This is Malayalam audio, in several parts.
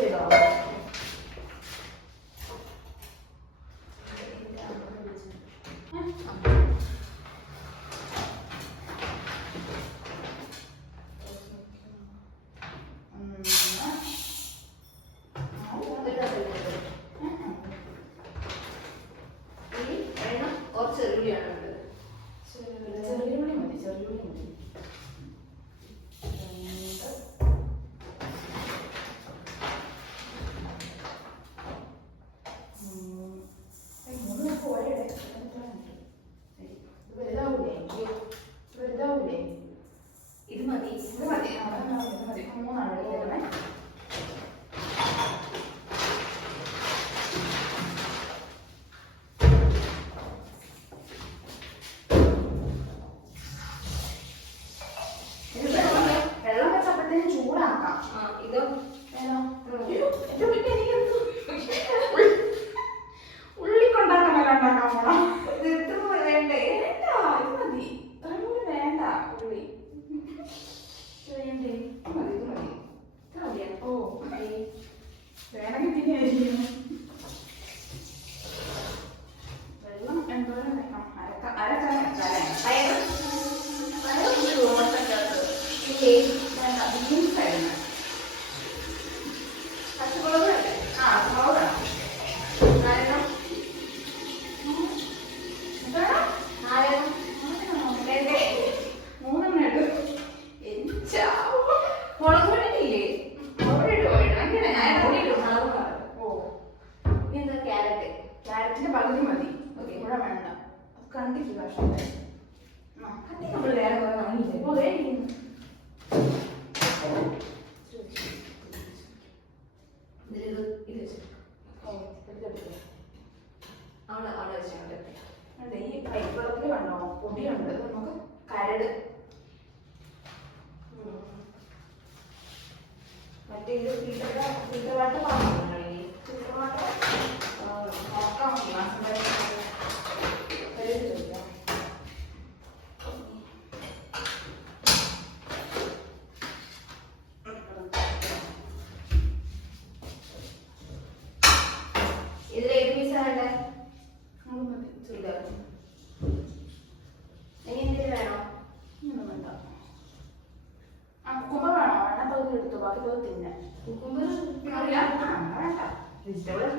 ചെയ്തോ? ക്യാരറ്റിന്റെ പകുതി മതി. ഇവിടെ വേണ്ട, കണ്ടിട്ടില്ല. പക്ഷേ നമ്മൾ വേറെ കുറെ വാങ്ങിയില്ലേ? ഈ പൈപ്പ് വെള്ളത്തിൽ കണ്ടോ പൊടിയുണ്ട്, നമുക്ക് കരട്. മറ്റേ ഇത് ഫിൽറ്റർ വാട്ടർ വാങ്ങിയിട്ടുണ്ടോ? ഫിൽറ്റർ വാട്ടർ നോക്കാം. ഇതിലേത് പീസാ വേണ്ടേ? എന്തെങ്കിലും വേണോ? വേണ്ട. കുക്കുമ്പർ വേണോ? വേണ്ട, പകുതി എടുത്തു, ബാക്കി പകുതി തിന്നെ. കുക്കുമ്പർ വേണ്ട, വെജിറ്റബിൾ.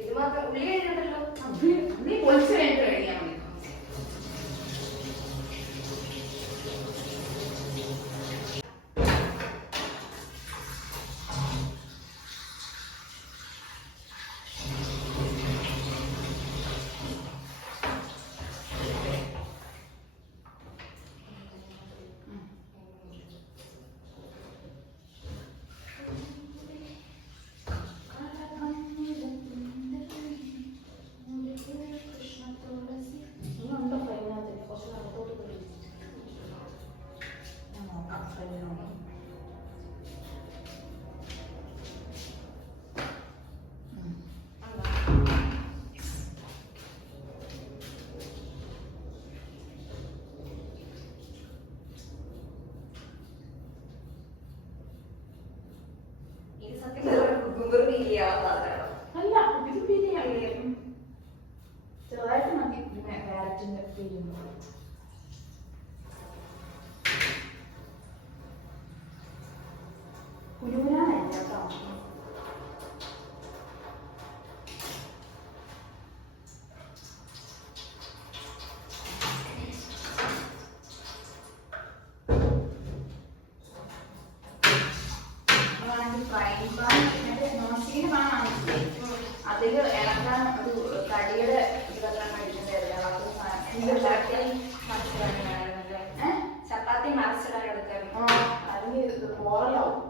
ഇത് മാത്രം ഉള്ളി കഴിഞ്ഞിട്ടല്ലോ, ഉള്ളി പൊളിച്ച് കഴിഞ്ഞിട്ട് കഴിക്കാൻ മതി. അല്ല, ഇത് ബിരിയാണി ചെറുതായിട്ട് മതി. ക്യാരറ്റിന്റെ കുരുമുരാനല്ല കേട്ടോ. അതിൽ ഇളക്കാൻ ഒരു കടിയുടെ ഇതെല്ലാം ചപ്പാത്തി മറിച്ചിടാൻ എടുക്കാൻ അല്ലെങ്കിൽ ബോറലാവും.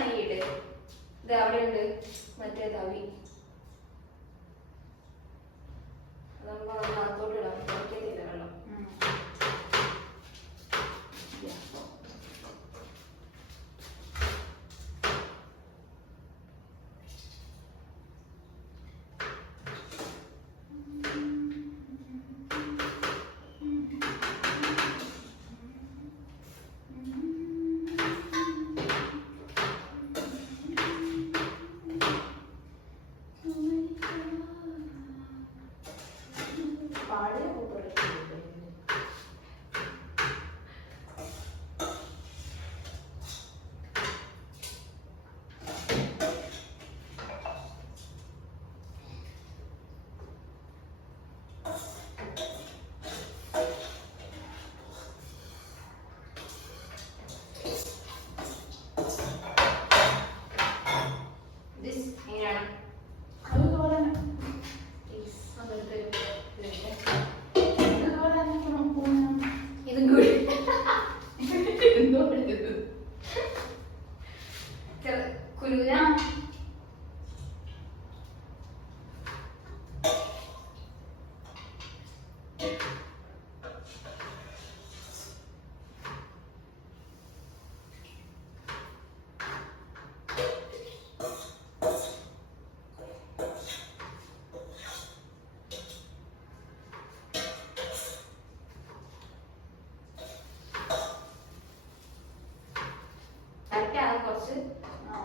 നനയിട്ട് ഇത് അവിടെ ഉണ്ട് മറ്റേ തവി അതാകുമ്പോ അകത്തോട്ട് ഇടാം കുറയ്ക്കത്തില്ല വെള്ളം.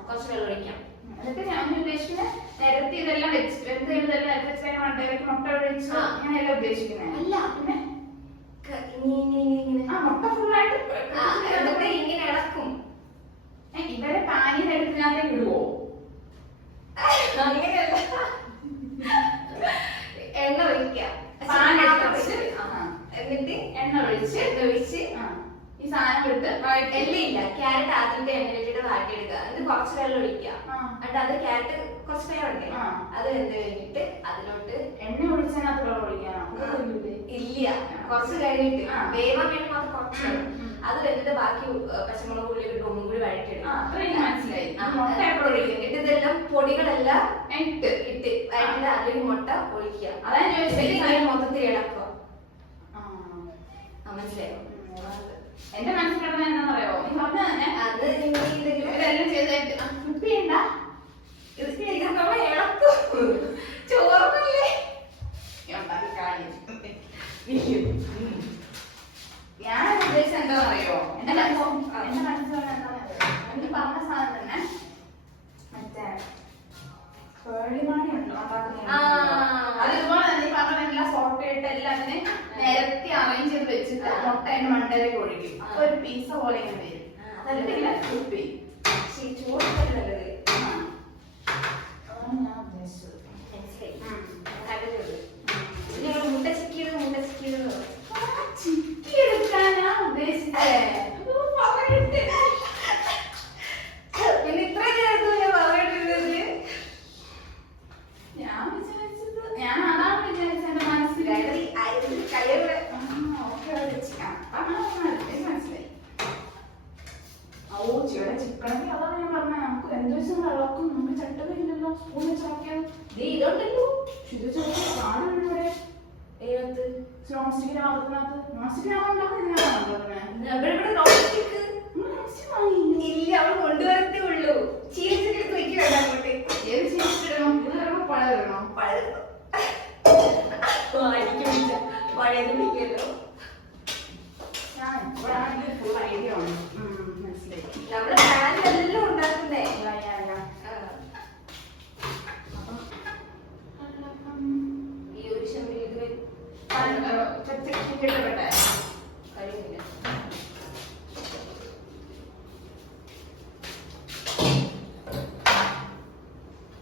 കുറച്ച് വെള്ളം ഒഴിക്കാം. എന്നിട്ട് ഞാൻ ഉദ്ദേശിക്കുന്നത് നേരത്തെ ഇതെല്ലാം വെച്ചിട്ട് ഇതെല്ലാം വെച്ചാൽ മണ്ടയിലേക്ക് മുട്ട ഒഴിച്ച് അങ്ങനെയല്ല ഉദ്ദേശിക്കുന്നത്. അല്ല പിന്നെ ഇങ്ങനെ മുട്ട ഫുള്ളായിട്ട് ഇങ്ങനെ ഇളക്കും. ഇവരെ പാനിയിൽ എടുത്തിനകത്തേക്ക് ഇടുവോ? അങ്ങനെയല്ല, എണ്ണ ഒഴിക്കാം. എന്നിട്ട് എണ്ണ ഒഴിച്ച് ഈ സാധനം ഇട്ട് എല്ലാം ക്യാരറ്റ് ആദ്യത്തെ എണ്ണയിലിട്ട് വാട്ടിയെടുക്കുക. എന്നിട്ട് കുറച്ച് വെള്ളം ഒഴിക്കുക. എന്നിട്ട് അത് ക്യാരറ്റ് കുറച്ച് നേരം ഉണ്ടേ അത് വെന്ത് കഴിഞ്ഞിട്ട് അതിലോട്ട് എണ്ണ ഒഴിച്ചതിനകത്ത് വെള്ളം ഒഴിക്കാനോ? ഇല്ല, കുറച്ച് കഴിഞ്ഞിട്ട് വേവാൻ വേണ്ടി മാത്രം കുറച്ച് അത് വെച്ചിട്ട് ബാക്കി പച്ചമുളക് ഉള്ളി ഇട്ട് ഒന്നും കൂടി വഴറ്റിയെടുക്കും. മനസ്സിലായി. എന്നിട്ട് ഇതെല്ലാം പൊടികളെല്ലാം ഇട്ട് വഴറ്റിട്ട് അതിലേക്ക് മുട്ട ഒഴിക്കുക. അതാണ് ചോദിച്ചത്. മൊത്തത്തിൽ ഇളക്കുക. മനസ്സിലായോ? എന്റെ മനസ്സിലുള്ള എന്താ പറയോ നീ പറഞ്ഞ തന്നെ അത് ഇതെല്ലാം ചെയ്തായിട്ട് കുപ്പിയുണ്ട ചോറല്ലേ ഞാൻ ഉദ്ദേശിച്ചത് എന്താ പറയോ എന്റെ മനസ്സിലുള്ള എന്താ എനിക്ക് പറഞ്ഞ സാധനം തന്നെ മറ്റേ പേളിമാണി ഉണ്ടോ അതുപോലെ തന്നെ പറഞ്ഞ എല്ലാം സോട്ട് ഇട്ട് എല്ലാം അതിനെ നിരത്തി അറേഞ്ച് ചെയ്ത് വെച്ചിട്ട് മുട്ട അതിന്റെ മണ്ടയിലേക്ക് ഒഴിക്കും. ഒരു പീസ പോലെ ഇങ്ങനെ വരും. അതല്ല കുപ്പി ചോറ് നല്ലത്. ഞാൻ ഉദ്ദേശിച്ചത് മുട്ട ചിക്കിയത് ചിക്കി എടുക്കാനാ ഉദ്ദേശിച്ചത്. പിന്നെ ഇത്ര ചേർത്തല്ലേ പറഞ്ഞിട്ടുള്ളത്? ഞാൻ വിചാരിച്ചത് ഞാൻ അതാണ് വിചാരിച്ചത് എന്റെ മനസ്സിൽ കയ്യുടെ മനസ്സിലായി. ഓ ചില ചിക്കണൊക്കെ അതാണ് ഞാൻ പറഞ്ഞത്. നമുക്ക് എന്ത് വെച്ചാൽ ഇളക്കും. നമുക്ക് ചട്ടമില്ലല്ലോ സ്പൂൺ വെച്ച് ഇളക്കിയത്. ഇതുണ്ടല്ലോ ഇത് ചെറിയ കാണും ഇവിടെ നോൺ സ്റ്റിക്കിന്റെ പാത്രത്തിനകത്ത്. നോൺ സ്റ്റിക്കിനാവുണ്ടാക്കുന്നത് ഇല്ല, അവൾ കൊണ്ടുവരത്തേ ഉള്ളൂ. ചീരിച്ചിട്ട് വെക്കി വേണ്ട അങ്ങോട്ട്. ഏത് ചീരിച്ചിടണം? ഇത് വരുമ്പോ പഴ ഇടണം. പഴയത് പിടിക്കല്ലോ. ഞാൻ ഇപ്പോഴാണെങ്കിൽ ഫുൾ ഐഡിയ ആണ്. മനസ്സിലായി. നമ്മുടെ പാനിലെല്ലാം ഉണ്ടാക്കുന്നേ. ഈ ഒരു ചെമ്പിൽ ഇത് കിട്ടപ്പെട്ടെ കഴിയുന്നില്ല.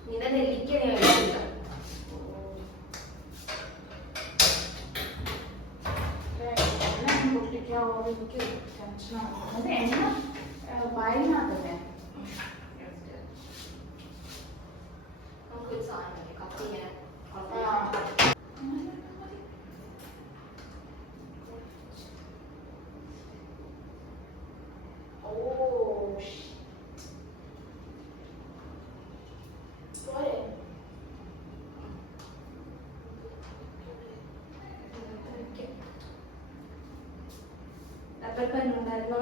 ഇങ്ങനെ നെല്ലിക്കണേ എനിക്ക് ടെൻഷനാണ്. അത് എണ്ണ വയലിനകത്തല്ലേ? നമുക്കൊരു സാധനം കത്തി ഇങ്ങനെ തൂക്കൽപ്പൻ ഉണ്ടായിരുന്നോ?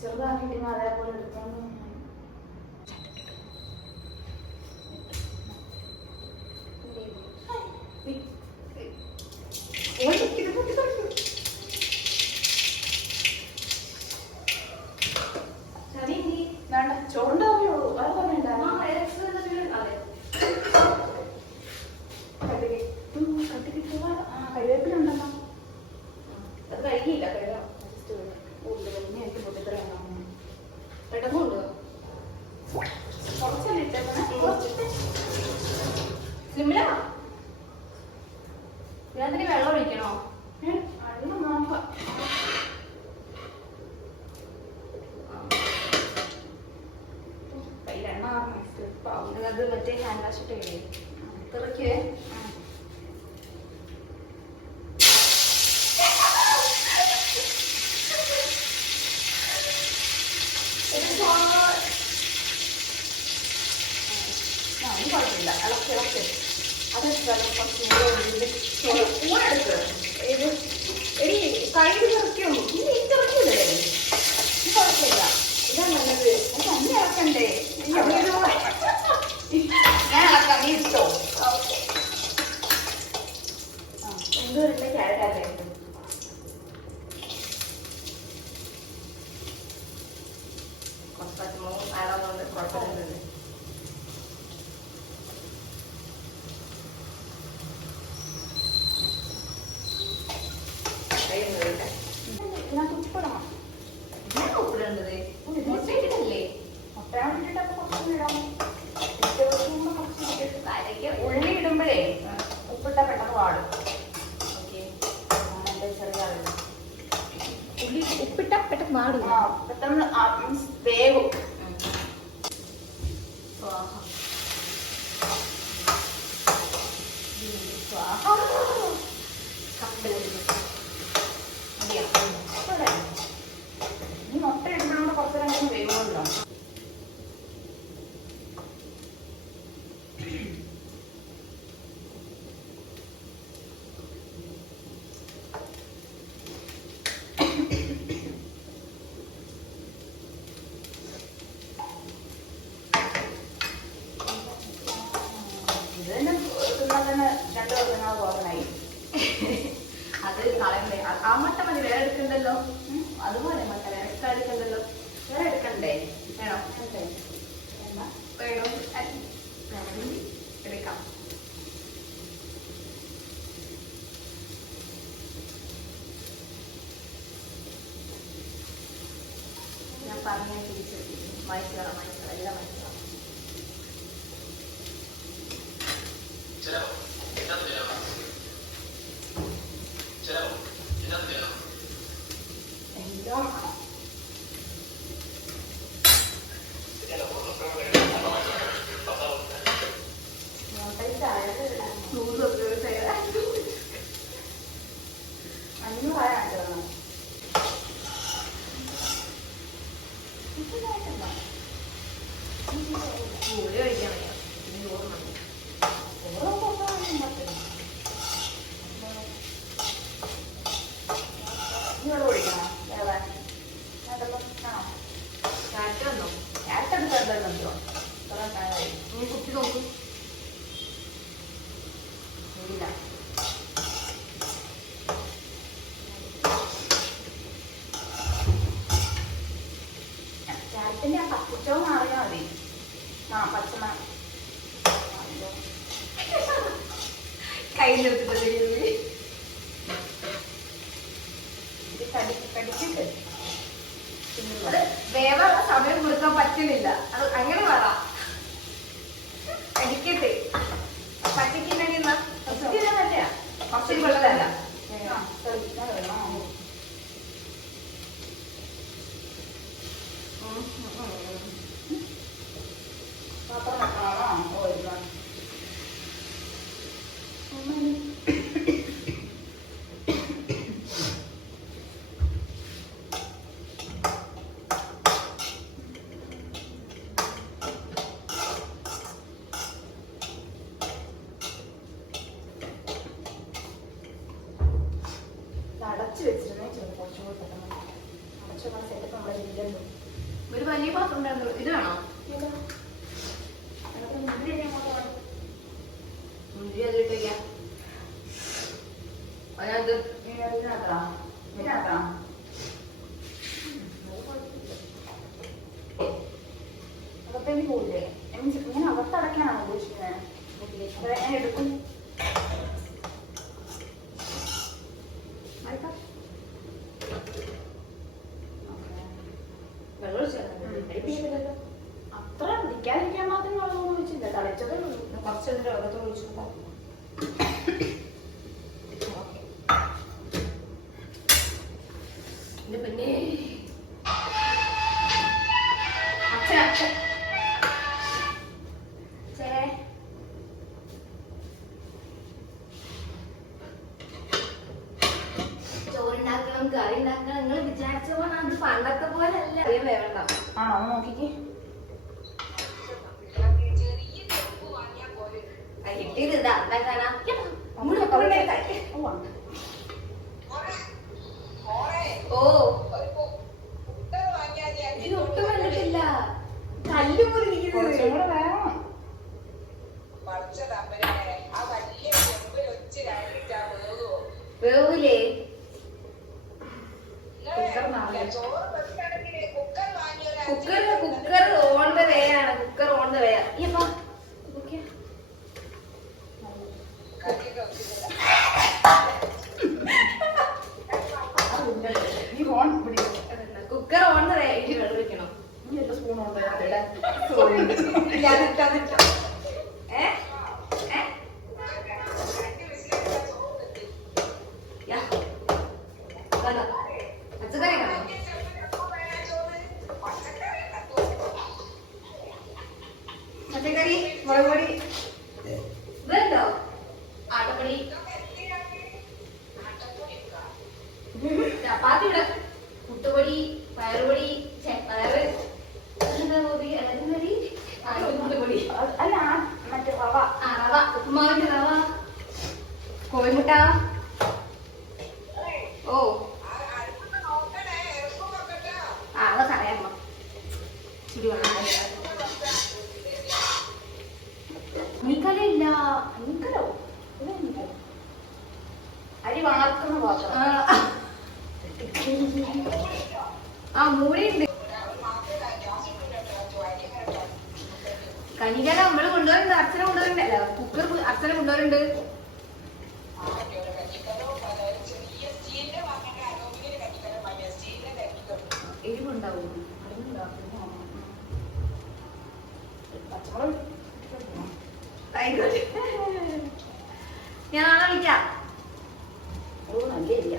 ചെറുതാക്കിട്ട് അതേപോലെ എടുത്തോണ്ട് ചോറിന്റെ തമ്മിയുള്ളൂ അത് തമ്മിലുണ്ടായിരുന്നു കറിവേപ്പില ഉണ്ടല്ലോ അത് കഴിക്കില്ല പെട്ടെന്ന് കൊണ്ടുപോകാം കുറച്ചല്ലേ ഇട്ടേക്കണേ സിമ്മിലാ ഇതിനകത്തിന് വെള്ളം ഒഴിക്കണോ? വെള്ളം നോക്കാം കയ്യിലെണ്ണ അത് മറ്റേ ഹാൻഡ് വാഷ് ഇട്ട് കഴിയും ഇത്രയ്ക്ക് കുഴപ്പമില്ല ഇളക്കി ഇളക്കി അത് ഊരെടുക്ക് ഇത് എടി കയ്യിൽ നിറയ്ക്കുള്ളൂ ഇനി ഇറക്കില്ലേ കുഴപ്പമില്ല ഇതാ നല്ലത് അത് അമ്മ ഇറക്കണ്ടേ ഞാൻ ഇളക്കാം നീ ഇട്ടോ എന്തോരുണ്ട് ക്യാരറ്റ് അല്ലേ ആയതുകൊണ്ട് കുഴപ്പമില്ല ഇതിനകത്ത് ഉപ്പിടണം ഉപ്പിടേണ്ടത് മുട്ടയിട്ടല്ലേ മുട്ടയാൻ വേണ്ടിയിട്ടൊക്കെ കുറച്ച് ഇടാം ഉള്ളി ഇടുമ്പോഴേ ഉപ്പിട്ട പെട്ടെന്ന് പാടും എന്റെ ചെറിയ അറിവ് ഉള്ളി ഉപ്പിട്ട പെട്ടെന്ന് പാടും പെട്ടെന്ന് മീൻസ് വേവും ഈ മുട്ട ഇടുമ്പോഴോട് കുറച്ച് നേരം വേവുമല്ലോ ഇത് തന്നെ തിന്നാൽ തന്നെ 2 ദിവസം പോകാനായി അത് കളയണ്ടേ ആ മട്ട മതി വേറെ എടുക്കണ്ടല്ലോ അതുപോലെ മട്ട എക്സ്ട്രാ എടുക്കണ്ടല്ലോ വേറെ എടുക്കണ്ടേ വേണോ വേണോ എടുക്കാം ഞാൻ പറഞ്ഞ തിരിച്ചെത്തി മനസ്സിലാണ് എല്ലാം മനസ്സിലാണ് കൂടി കഴിക്കാൻ വയ്യ ഇനി ഓർമ്മ കാറ്റ് വന്നോ നീ കുത്തി നോക്കൂ ഇല്ല പിന്നെ ആ പച്ചച്ചോ മാറിയാൽ മതി. പച്ചമ കയ്യിൽ എടുത്തിട്ട് കടിച്ചിട്ട് അത് വേവുള്ള സമയം കൊടുക്കാൻ പറ്റുന്നില്ല. അത് അങ്ങനെ പറ. കടിക്കട്ടെ. പച്ചക്കുണ്ടെങ്കിൽ പച്ചരി വെള്ളമല്ല. പാത്രം വെക്കണോ? ഓ ഇരുന്നോ. അടച്ചു വെച്ചിരുന്നേ കുറച്ചുകൂടി പെട്ടെന്ന് അടച്ചു വെക്കുന്ന സെറ്റപ്പ് നമ്മുടെ ഇല്ലല്ലോ. ഒരു വലിയ പാത്രം ഉണ്ടായിരുന്നു. ഇത് വേണോ? മുന്തിരി അതിലിട്ടേക്ക. അതിനകത്ത് അകത്തേക്ക് പോയില്ലേ? ഇങ്ങനെ അകത്തടക്കാനാണ് ഉദ്ദേശിക്കുന്നത്. ഞാൻ എടുക്കും. അത്ര നിൽക്കാതിരിക്കാൻ മാത്രം വെള്ളം ഒഴിച്ചില്ല. തളിച്ചതേ ഉള്ളൂ. കുറച്ചതിന്റെ അകത്ത് ഒഴിച്ചു. പിന്നെ ചോറുണ്ടാക്കണം, കറി ഉണ്ടാക്കണം. നിങ്ങൾ വിചാരിച്ച പോലെ അത് പണ്ടത്തെ പോലെ അല്ല. അറിയാൻ വേണ്ട. ആണോ? ഒന്ന് നോക്കിക്കേ. കിട്ടിയത് ഇതാ ഉണ്ടാക്കാനാ. ഓ ഇത് ഒട്ടും കണ്ടിട്ടില്ല. കല്ല് പോലെ ഇരിക്കുന്നത്. വേണം. വേവൂലേ? കുക്കർ ഓൺ ദ വേ ആണ്. Cooker on the way. Cooker on the way. ഇനി വെള്ളം ഒഴിക്കണം. സ്പൂൺ ഉണ്ട്. പച്ചക്കറി കാണോ? പച്ചക്കറി, മുളക് പൊടി ഇതുണ്ടോ? ആട്ടപ്പൊടി, ചപ്പാത്തി ഇട, പുട്ടുപൊടി, പയറുപൊടി, പയറ്, പൊടി, പുട്ടുപൊടി. അല്ല മറ്റേ റവ. റവ, ഉപ്പുമാവിന്റെ റവ, കോഴിമുട്ട. ഓ അതൊക്കെ അറിയാമോ? ശരി നീക്കലില്ല. നീക്കലോ? അരി വളർത്തുന്ന പാത്രം. ആ മൂടിയുണ്ട്. കനികല നമ്മള് കൊണ്ടുവരുന്നുണ്ട്. അച്ഛനെ കൊണ്ടുവരുന്നുണ്ട്. കുക്കർ അച്ഛനെ കൊണ്ടുവരുന്നുണ്ട്. എരിവുണ്ടാവും. ഞാൻ നാളെ വിളിക്കാം. നല്ല ഇല്ല.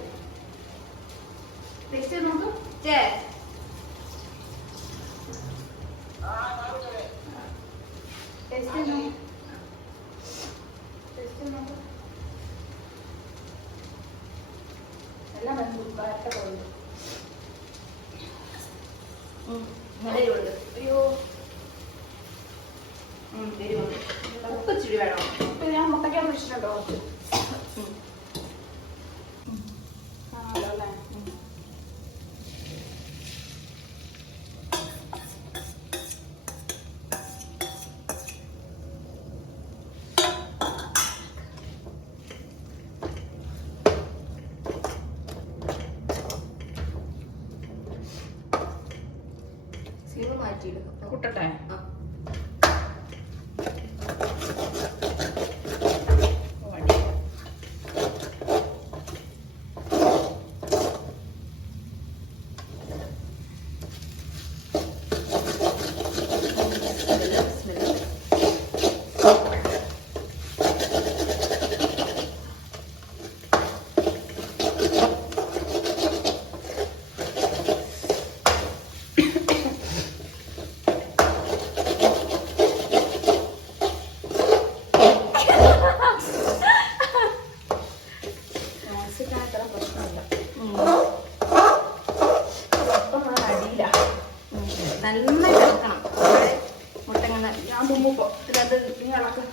ടേസ്റ്റ് നോക്കും. ചേ എല്ലാം കറക്റ്റ് പോയി. എരിവുണ്ട്. അയ്യോ എരിവുണ്ട്. ഉപ്പ് ഇച്ചിരി വേണം. ഞാൻ മുട്ടയ്ക്കാൻ വിളിച്ചിട്ടുണ്ടോ? സിം മാറ്റിയിടും. കുട്ടട്ടെ. നന്നായി ഇളക്കണം. മുട്ട ഇങ്ങനെ ഞാൻ തുമ്മുപ്പോ ഇതിനകത്ത് നീ ഇളക്ക്.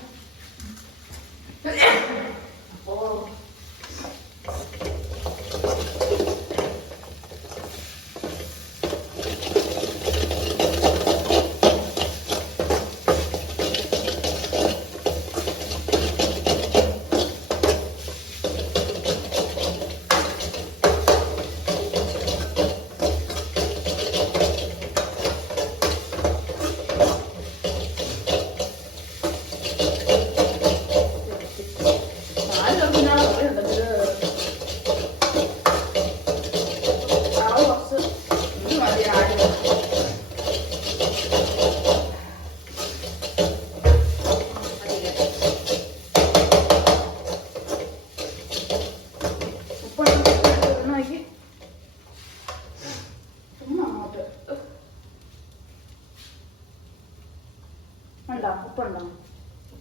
ഉപ്പുണ്ടോ?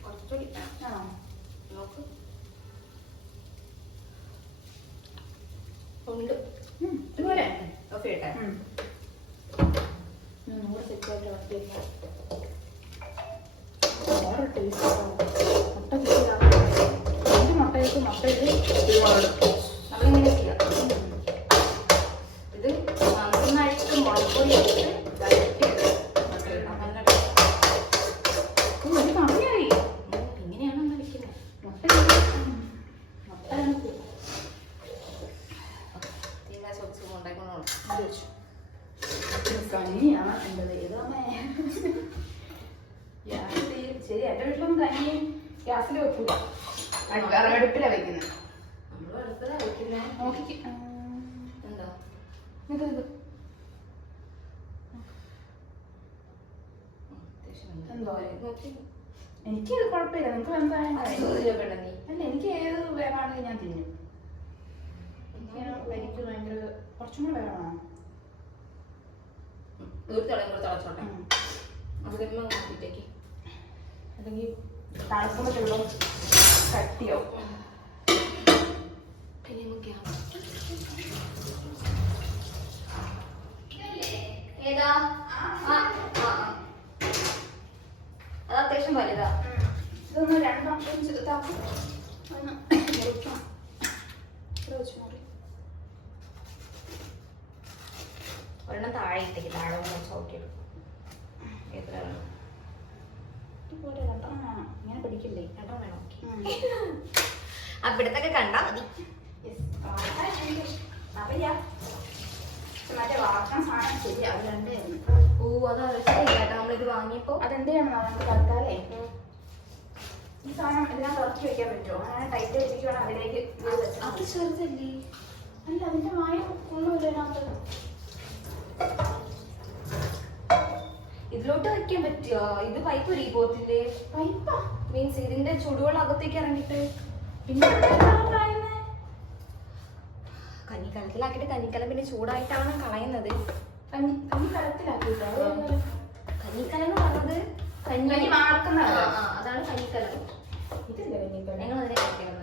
കുറച്ചുകൂടി ആണോ? നോക്ക്. ഉണ്ട്. ഇതുപോലെ ഓക്കെ ഇട്ടെ. നൂറ് സെറ്റായിട്ട് വട്ടിയില്ല. വേറെ ടേസ്റ്റ് മുട്ട കിട്ടിയതാണ്. അഞ്ച് മുട്ടയ്ക്ക് മുട്ടയിൽ ഒരുപാട് നമ്മളിങ്ങനെ ചെയ്യാം. ഇത് നന്നായിട്ട് മുളക് പൊടി ഇട്ട് വഴറ്റിയിട്ട് നല്ല ഒരു കറിയായി. ഇങ്ങനെയാണ് നമ്മൾ വെക്കുന്നത്. മുട്ടയാണ് തീരെ സ്വച്ഛം ഉണ്ടാക്കണം. അത് വെച്ചു. കഞ്ഞിയാണ് എൻ്റെത്. ഏതാമേ ശരി, എൻ്റെ വീട്ടിലൊന്നും കഞ്ഞി ഗ്യാസിൽ വെക്കൂല, വിറകടുപ്പിലാണ് വെക്കുന്നത്. നമ്മൾ അടുത്തതാണ് വെക്കുന്നത്. നോക്കിക്ക് എന്താ ഇത് എന്തോ നോക്കി എനിക്ക് കുഴപ്പമില്ല. നിങ്ങൾക്ക് എന്തായാലും പെണ്ണ നീ അല്ല, എനിക്ക് ഏത് വേവാണെങ്കിൽ ഞാൻ തിന്നും. എനിക്ക് ഭയങ്കര കുറച്ചും കൂടെ വേണോ? തിളച്ചോട്ടെ. അത് കഴിയുമ്പോൾ നോക്കിട്ടേക്ക്. അല്ലെങ്കിൽ തണുപ്പുള്ള വെള്ളം കട്ടിയാവും. ഇനി നോക്കിയാ ഏതാ? അത് അത്യാവശ്യം വലുതാ. ഇതൊന്ന് രണ്ടാമതും ചെറുതാക്കും. ഒന്ന് മുറിക്കണം. ഇവിടെ വെച്ച് മുറി. ഒരെണ്ണം താഴെ ഇട്ടേക്ക്. താഴെ ചോട്ടിയെടുക്കും. എത്ര വേണം? ഇതുപോലെ രണ്ടെണ്ണം വേണം. ഇങ്ങനെ പിടിക്കില്ലേ? രണ്ടെണ്ണം വേണം. അവിടത്തൊക്കെ കണ്ടാ മതി. അറിയാം. മറ്റേ വാർക്കാൻ സാധനം ശരി. അത് രണ്ടായിരുന്നു. ഓ, അത് കേട്ടോ നമ്മളിത് വാങ്ങിയപ്പോ. അതെന്തെയാണോ നമുക്ക് തൽക്കാലേ ഈ സാധനം ഇതിനകത്ത് ഇറക്കി വെക്കാൻ പറ്റുമോ? അങ്ങനെ ടൈറ്റ് വെച്ചിരിക്കുവാണ് അതിലേക്ക് അത് ചെറുതല്ലേ? അല്ല, അതിന്റെ മായം ഒന്നുമില്ല ഇതിനകത്ത്. ഇതിലോട്ട് വെക്കാൻ പറ്റുമോ? ഇത് പൈപ്പ് ഉരുകി പോകത്തില്ലേ? പൈപ്പാ മീൻസ് ഇതിന്റെ ചുടുവെള്ളം അകത്തേക്ക് ഇറങ്ങിട്ട് പിന്നെ കഞ്ഞിക്കലത്തിലാക്കിയിട്ട് കഞ്ഞിക്കലം പിന്നെ ചൂടായിട്ടാണ് കളയുന്നത്. കഞ്ഞി കലത്തിലാക്കിട്ടോ? കഞ്ഞിക്കലം എന്ന് പറഞ്ഞത് കഞ്ഞി വാർക്കുന്നതല്ല. അതാണ് കഞ്ഞിക്കലം. ഇതില്ലേ കഞ്ഞിക്കലം? ഞങ്ങൾ അതിനെ കഴിക്കണം.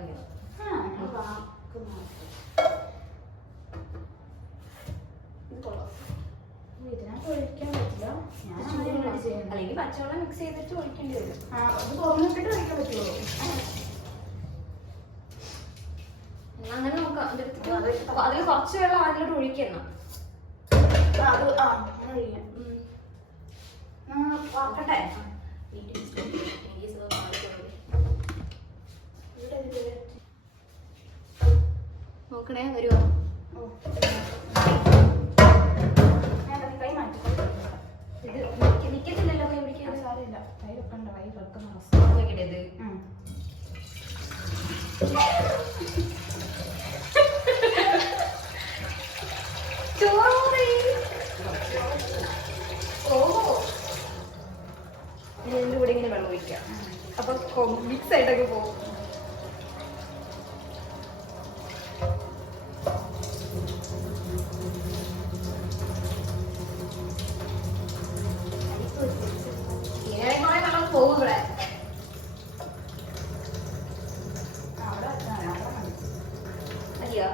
ഇത് കൊള്ളാം. ഇതിനകത്ത് ഒഴിക്കാൻ പറ്റില്ല. ഞാൻ അല്ലെങ്കിൽ പച്ചവെള്ളം മിക്സ് ചെയ്തിട്ട് ഒഴിക്കേണ്ടി വരും. അത് തുറന്നിട്ടിട്ട് ഒഴിക്കാൻ പറ്റുള്ളൂ. അങ്ങനെ നോക്കാം. അതിൽ കുറച്ച് വെള്ളം അതിലോട്ട് ഒഴിക്കണം. വാർക്കട്ടെ. നോക്കണേ, വരുമോ? കൈ മാറ്റി. ഇത് കൈ വെക്കുന്ന ഇത് ഇതിൻ്റെ കൂടെ ഇങ്ങനെ വെള്ളം ഒഴിക്കാം. അപ്പൊ മിക്സ് ആയിട്ടൊക്കെ പോകും. പോകും ഇവിടെ. അയ്യോ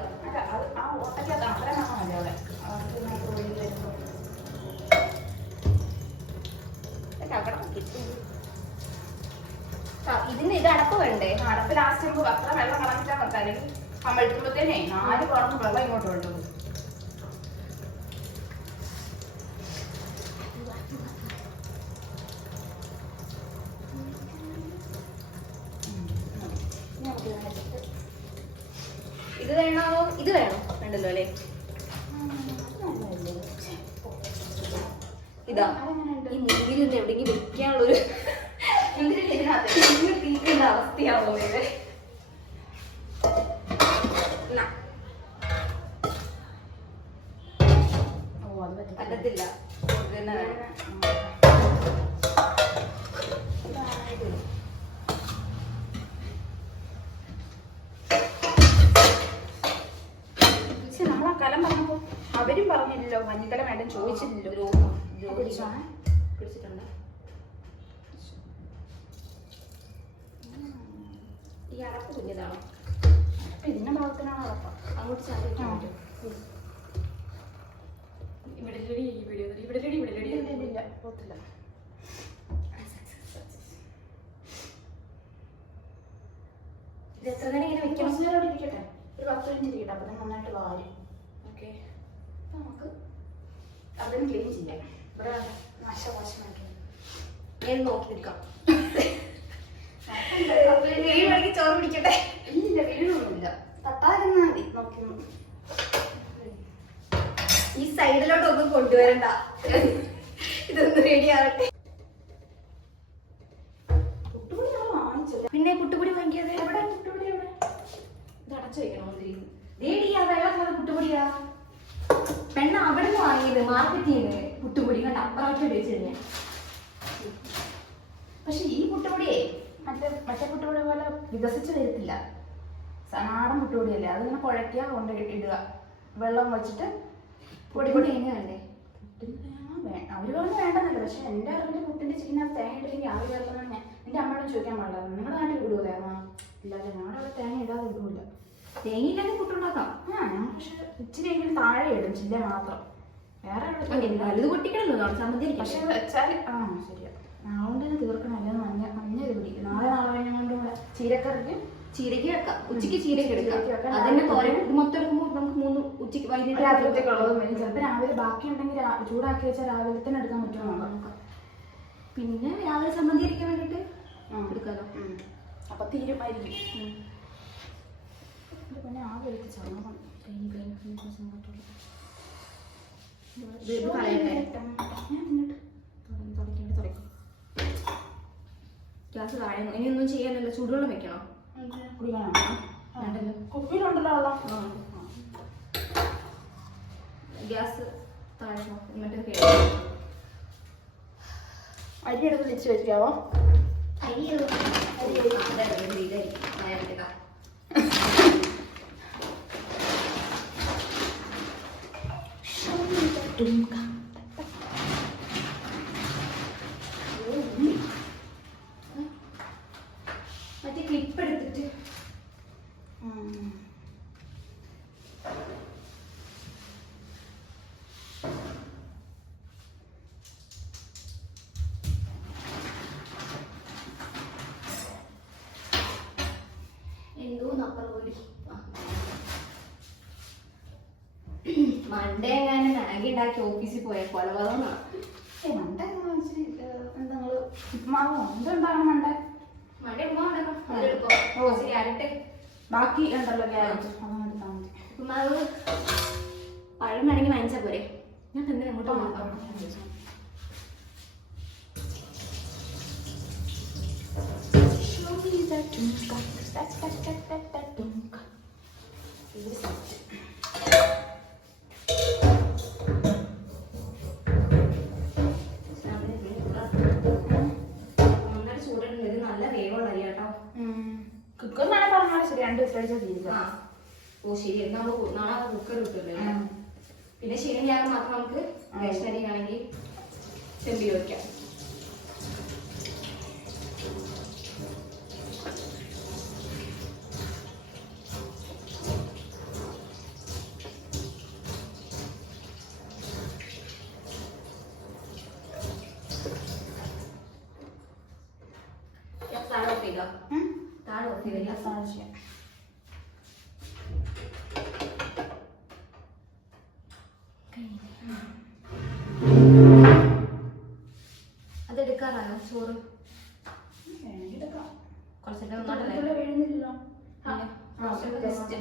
ഇതിന് ഇത് അടപ്പ് വേണ്ടേ? അടപ്പ് ലാസ്റ്റ് നമുക്ക് അത്ര വെള്ളം കളഞ്ഞിട്ടാ വെക്കാല്. എടുക്കുമ്പോഴത്തേനെ 4 കുടം വെള്ളം ഇങ്ങോട്ട് വേണ്ടു. ഇത് വേണോ? ഇത് വേണോ? വേണ്ടല്ലോ അല്ലേ? ഇതാ ഈ നീരിന്റെ എവിടെയെങ്കിലും വെക്കാനുള്ളൊരു തീരുന്ന അവസ്ഥയാവോ ഇത്? പറ്റത്തില്ല. നമ്മളാ കലം പറഞ്ഞപ്പോ അവരും പറഞ്ഞില്ലല്ലോ മഞ്ഞക്കലം വേണ്ട ചോദിച്ചില്ലല്ലോ. പിടിച്ചിട്ടുണ്ട്. ഈ അടപ്പ് കുഞ്ഞതാണോ? അപ്പൊ ഇതിന്റെ ഭാഗത്തിനാണ് അടപ്പ. അങ്ങോട്ട് ചാടിയിട്ടില്ല. പോത്തില്ല. ഇത് എത്ര നേരം ഇങ്ങനെ വെക്കണം? അവിടെ ഇരിക്കട്ടെ, ഒരു 10 മിനിറ്റ് ഇരിക്കട്ടെ. അപ്പൊ നന്നായിട്ട് വാരും. ഓക്കെ, നമുക്ക് അതിന് ക്ലീൻ ചെയ്യാം. ഇവിടെ നാശവാശമാക്കി ഞാൻ നോക്കി നിൽക്കാം. ചോറ് പിടിക്കട്ടെ. ഇല്ല, വീഴൊന്നുമില്ല. തട്ടാതിരുന്നാ മതി. നോക്കി ഈ സൈഡിലോട്ട് ഒന്നും കൊണ്ടുവരണ്ട. ഇതൊന്ന് റെഡി ആവട്ടെ. പുട്ടുപൊടി നമ്മൾ വാങ്ങിച്ചില്ല. പിന്നെ പുട്ടുപൊടി വാങ്ങിക്കാതെ എവിടെ പുട്ടുപൊടി? എവിടെ? ഇത് അടച്ചു വെക്കണോ? വെള്ളം പുട്ടുപൊടിയാ പെണ്ണ അവിടെ നിന്ന് വാങ്ങിയത് മാർക്കറ്റിൽ നിന്ന്. പുട്ടുപൊടി കണ്ട അപ്പുറത്തോട്ട് വെച്ച് കഴിഞ്ഞാൽ. പക്ഷെ ഈ പുട്ടുപൊടിയേ മറ്റേ പുട്ടുപൊടി പോലെ വികസിച്ച് വരത്തില്ല. നാടൻ പുട്ടുപൊടിയല്ലേ, അതിങ്ങനെ കുഴയ്ക്കുക, കൊണ്ട് ഇടുക, വെള്ളം വെച്ചിട്ട് പൊടി പൊടി തേങ്ങ വേണ്ടേ? അവര് പറഞ്ഞ് വേണ്ടെന്നല്ല. പക്ഷെ എന്റെ അറിവില് പുട്ടിന്റെ ചിക്കനകത്ത് തേങ്ങ ഇട്ടില്ലെങ്കിൽ ആവി വരണമെന്ന് ഞാൻ എന്റെ അമ്മയോട് ചോദിക്കാൻ പാടില്ല. നിങ്ങളുടെ നാട്ടിൽ ഇടുവോ തേങ്ങ? ഇല്ലാതെ ഞങ്ങളുടെ അവിടെ തേങ്ങ ഇടാതെ ഇടൂല. തേങ്ങയില്ലാതെ പുട്ടുണ്ടാക്കാം. ഞങ്ങൾ പക്ഷെ ഇച്ചിരിയെങ്കിലും താഴെ ഇടും, ചില്ല മാത്രം. വേറെ വലുത് പൊട്ടിക്കണല്ലോ ചമ്മന്തി. പക്ഷെ വെച്ചാൽ ശരിയാ, നാളെ തന്നെ തീർക്കണം. അല്ലെങ്കിൽ മഞ്ഞ ഇത് പിടിക്കും. നാളെ കഴിഞ്ഞുകൊണ്ട് ചീരക്കറിക്ക് ചീരക്ക് വെക്കാം. ഉച്ചക്ക് ചീരക്ക് എടുക്കാം. അതിന്റെ തോരൻ ഇത് മൊത്തം എടുക്കുമ്പോൾ നമുക്ക് 3 ഉച്ചക്ക് രാത്രിത്തേക്കുള്ളത് ചിലപ്പോൾ രാവിലെ ബാക്കി ഉണ്ടെങ്കിൽ ചൂടാക്കി വെച്ചാൽ രാവിലെ തന്നെ എടുക്കാൻ പറ്റുമോ നോക്കാം. പിന്നെ രാവിലെ ചമ്മന്തി അരിക്കാൻ വേണ്ടിട്ട് എടുക്കാലോ. അപ്പൊ തീരുമായിരിക്കും. പിന്നെ ആകെ എടുത്ത് ചമ്മ ഗ്യാസ് താഴെ. ഇനിയൊന്നും ചെയ്യാനല്ല, ചൂടുവെള്ളം വെക്കണം. കുപ്പിയിലുണ്ടല്ലോ ഗ്യാസ് താഴെ. എന്നിട്ട് അരി എടുത്ത് വെച്ച് വെക്കാവോ? അരി മറ്റേ ക്ലിപ്പ് എടുത്തിട്ട് എന്തോ നപ്പർ കൂടി മണ്ടേ എങ്ങനെ മാഗി ഉണ്ടാക്കി ഓഫീസിൽ പോയ കൊലപാതകമാണ്. മണ്ടേ മാവോ എന്തുണ്ടാകണം? മണ്ടേ മണ്ടേ ഉമ്മ ഉണ്ടാക്കാം. ക്യാരറ്റ് ബാക്കി ഉണ്ടല്ലോ, ക്യാരറ്റ് അതെടുത്താൽ മതി. ഉമ്മാവ് പഴം വേണമെങ്കിൽ വാങ്ങിച്ചാൽ പോരെ. ഞാൻ തന്നെ അങ്ങോട്ട് നോക്കാം. നന്നായിട്ട് ചൂടുണ്ട്. ഇത് നല്ല വേവുള്ള അരി കേട്ടോ. കുക്കറിനാണ് പറഞ്ഞാൽ ശരി 2 വിസിലടിച്ചാൽ തീരുക. ഓ ശരി, നാളെ കുക്കർ കിട്ടുമല്ലോ. പിന്നെ ശരി ഞാൻ മാത്രം നമുക്ക് റേഷൻ അരി ആണെങ്കിൽ ചെമ്പി വയ്ക്കാം. താഴെ ഓഫ് ചെയ്തോ? താഴെ ഓഫ് ചെയ്തില്ല. അതെടുക്കാറായോ ചോറ്? കുറച്ചിട്ട് വീഴുന്നില്ലല്ലോ. ജസ്റ്റ്